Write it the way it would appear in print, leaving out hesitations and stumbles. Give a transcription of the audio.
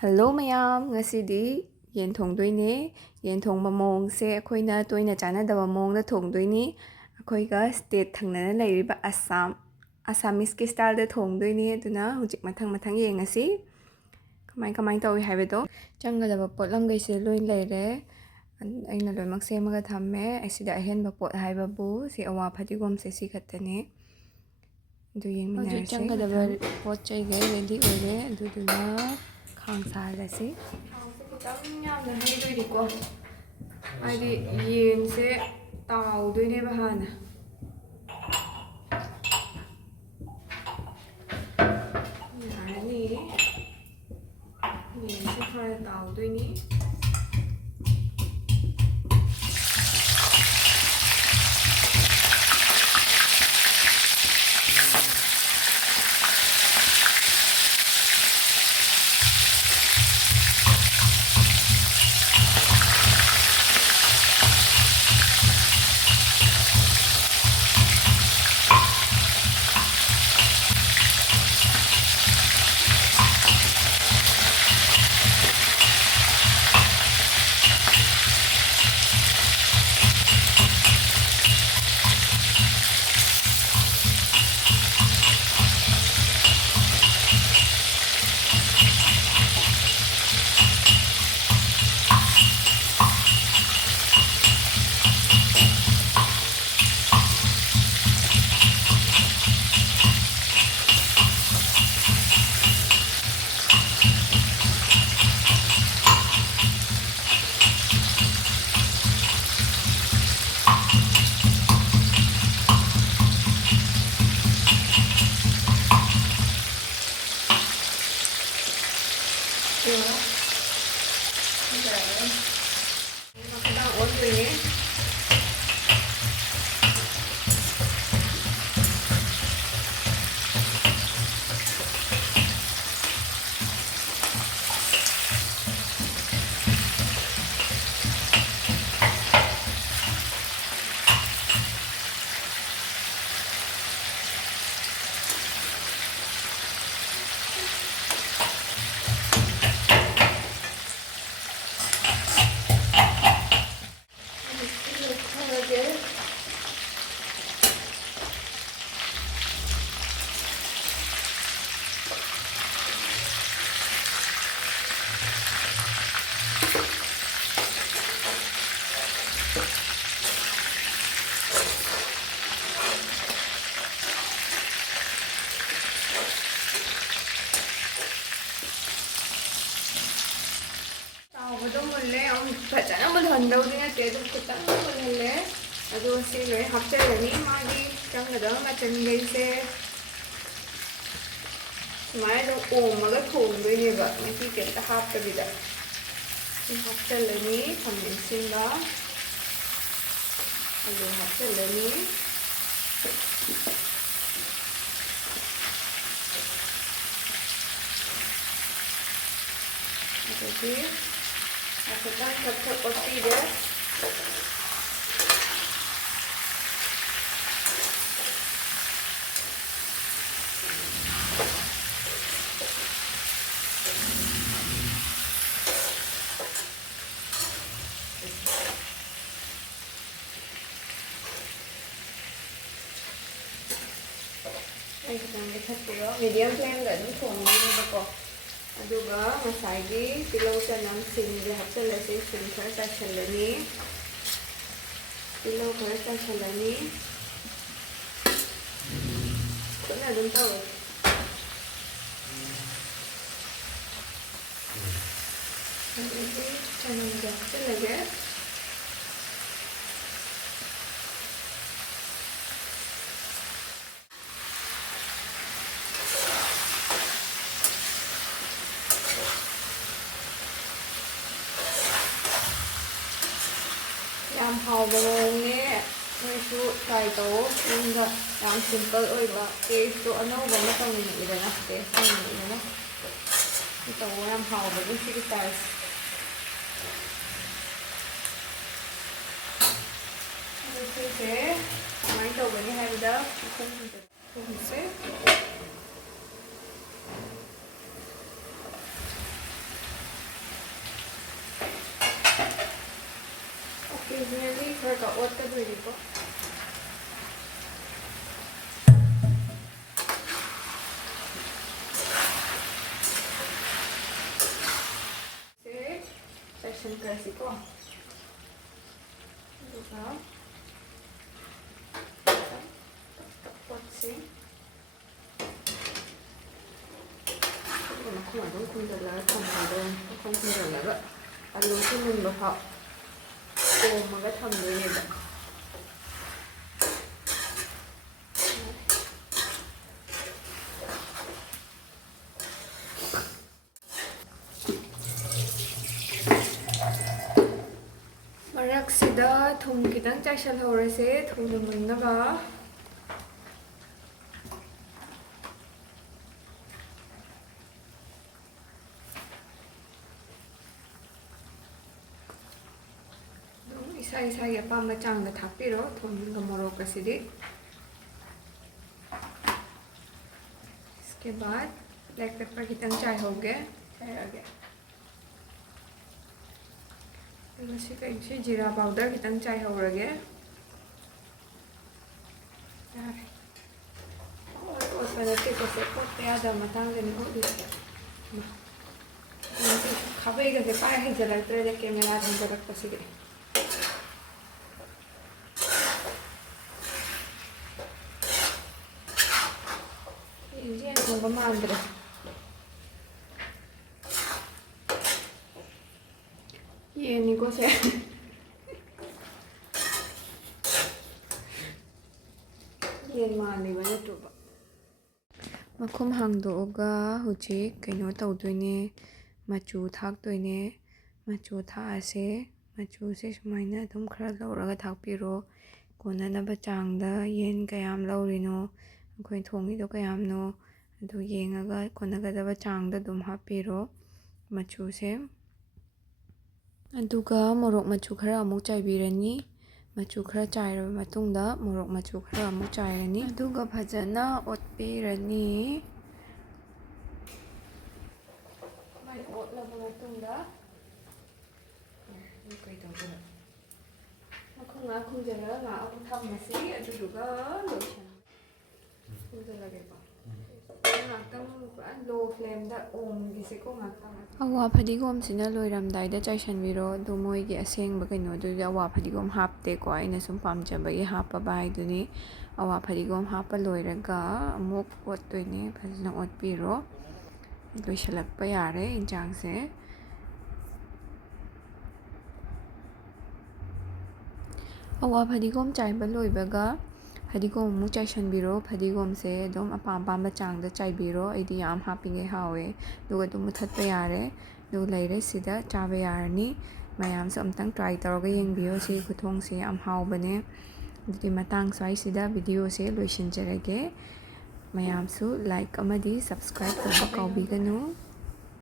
Hello mayam, ngasidi yen thongdoine. Yen thongba mawngse akoina toina chanadaba mawngda thongdoine. Akoiga state thangnana lairiba Assamese style da thongdoine aduna hujik mathang yengasi. Kamai tawi haibado. Changadaba potlam gaisi loin laire. Aina loimak semaga thamme. Aisida ahenba pot haibabu. Si awa phatigom se si khatane. Du yengminarase. Changadaba pot chaigai ready ore. Aduduna khang saharasi. ꯈꯤꯇꯪ ꯌꯥꯝꯅ ꯍꯩꯗꯣꯏꯅꯤꯀꯣ ꯍꯥꯏꯗꯤ ꯌꯦꯟꯁꯦ ꯇꯥꯎꯗꯣꯏꯅꯦꯕ ꯍꯥꯟꯅ ꯌꯥꯔꯅꯤ ꯌꯦꯟꯁꯦ ꯈꯔ ꯇꯥꯎꯗꯣꯏꯅꯤ ꯇꯥꯎꯕꯗꯣ ꯃꯨꯜꯂꯦ ꯑꯃꯨꯛ ꯐꯖꯅ ꯃꯨꯜꯍꯟꯗꯧꯗꯤ ꯅꯠꯇꯦ ꯑꯗꯨꯝ ꯈꯤꯇꯪ ꯃꯨꯜꯍꯜꯂꯦ ꯑꯗꯨꯒ ꯁꯤ ꯂꯣꯏ ꯍꯥꯞꯆꯜꯂꯅꯤ ꯃꯥꯒꯤ ꯆꯪꯒꯗꯕ ꯃꯆꯜꯈꯩꯁꯦ ꯁꯨꯃꯥꯏꯅ ꯑꯗꯨꯝ ꯑꯣꯝꯃꯒ ꯊꯣꯡꯗꯣꯏꯅꯦꯕ ꯃꯍꯤ ꯀꯩꯝꯇ ꯍꯥꯞꯇꯕꯤꯗ ꯁꯤ ꯍꯥꯞꯆꯜꯂꯅꯤ ꯈꯥꯃꯦꯟꯁꯤꯟꯒ ꯑꯂꯨ ꯍꯥꯞꯆꯜꯂꯅꯤ ꯑꯗꯒꯤ ꯍꯥꯏꯐꯦꯠꯇꯪ ꯊꯛ ꯑꯣꯠꯄꯤꯔꯦ ꯑꯩ ꯈꯤꯇꯪ ꯂꯩꯈꯠꯄꯤꯔꯣ ꯃꯤꯗꯤꯌꯝ ꯐ꯭ꯂꯦꯝꯗ ꯑꯗꯨꯝ ꯊꯣꯡꯗꯣꯏꯅꯦꯕꯀꯣ ꯑꯗꯨꯒ ꯉꯁꯥꯏꯒꯤ ꯇꯤꯜꯍꯧ ꯆꯅꯝ ꯁꯤꯡꯁꯦ ꯍꯥꯞꯆꯜꯂꯁꯤ ꯁꯤꯡ ꯈꯔ ꯆꯥꯏꯁꯤꯜꯂꯅꯤ ꯇꯤꯜꯍꯧ ꯈꯔ ꯆꯥꯏꯁꯤꯜꯂꯅꯤ ꯈꯨꯠꯅ ꯑꯗꯨꯝ ꯇꯧꯔꯦ ꯑꯗꯒꯤ ꯆꯅꯝꯁꯦ ꯍꯥꯞꯆꯜꯂꯒꯦ ꯌꯥꯝ ꯍꯥꯎꯕ ꯃꯑꯣꯡꯅꯦ ꯅꯣꯏꯁꯨ ꯇ꯭ꯔꯥꯏ ꯇꯧꯑꯣ ꯌꯨꯝꯗ ꯌꯥꯝ ꯁꯤꯝꯄꯜ ꯑꯣꯏꯕ ꯇꯦꯁꯇꯣ ꯑꯅꯧꯕ ꯑꯃ ꯇꯧꯅꯤꯡꯉꯛꯏꯗꯅ ꯇꯦꯁ ꯇꯧꯅꯤꯡꯉꯛꯏꯗꯅ ꯁꯤ ꯇꯧꯑꯣ ꯌꯥꯝ ꯍꯥꯎꯕꯒꯤ ꯁꯤꯒꯤ ꯁ꯭ꯇꯥꯏꯜꯁꯦ ꯑꯗꯨ ꯁꯤꯁꯦ ꯀꯃꯥꯏꯅ ꯇꯧꯒꯅꯤ ꯍꯥꯏꯕꯗ ꯊꯨꯝꯁꯦ Occasionally खरका ओतकदोइनिको से सेक्शन करसिको दुगा ओतसे मखों अदुम खुंजल्लगा थम्मदोइन मखों खुंजल्लगा आलूसु मुनबा फाव ओमगा थम्दोइनेबा मरक्सिदा थुम खितंग चाइसलहौरसे थुना मुन्नबा इसा इसा ये पाम चांग दा थापिरो थुमगा मोरोक असिदि इसके बाद ब्लैक पेपर खितंग चाय होगे चायरगे मसी कइसे जीरा पाउडर खितंग चाय होरगे यारे और पनते को से पोते आदा मतंग ने होदि खाबेगा से पाए है जलत्रे दे कैमरा धंजरक पसिगे ये थोंबा मांद्रे ये निको से ये मानी बने तो मखुम हांगदोगा हुजी कइनो तौदोइने मचू थाक्दोइने मचू थासे मचू से सुमाइना अदुम खरा लौरगा थाक्पिरो कोननबा चांगदा येन कयाम लौरिनो अखोइ थोंगिदो कयामनो अदु येंगागा कोनगदबा चांगदा अदुम हापिरो मचू से अदुगा मोरोक मचू खरा अमुक चाइबिरनी मचू खरा चाइरबा मतुंगदा मोरोक मचू खरा अमुक चाइरनी अदुगा फजना ओतपिरनी माइ ओतलबा मतुंगदा कइ तौदो मखुंगा खुंजला ला अमुक थम्मसी अदुगा लोशन खुंजलागेको लो फ्लेम अवा फदिगोम सिना लोइरमदाइदा चाइसनबिरो अदु मोइगे असेंबा कइनोदुदि अवा फदिगोम हापतेको आइना सुम पामजबगी हापबा हाइदुनि अवा फदिगोम हापा लोइरगा अमुक ओततोइने फजना ओतपिरो लोइसलक्पा यारे इंजांगसे अवा फदिगोम चाइबा लोइबगा फदिगोम मु चाइसनबिरो फदिगोम से अदुम अपाम पाम चांगदा चाइबिरो अइदि याम हापिंगे हावे दुगा दुम मुथत्पा यारे दु लैरे सिदा चाबा यारनी मयामसु अमतंग ट्राई तौरगा येंगबियो सि खुथोंग से याम हावबने दुदि मतांग स्वाइसिदा वीडियो से लोइसिनजरगे मयामसु लाइक अमदि सब्सक्राइब तौबा काउबिगनु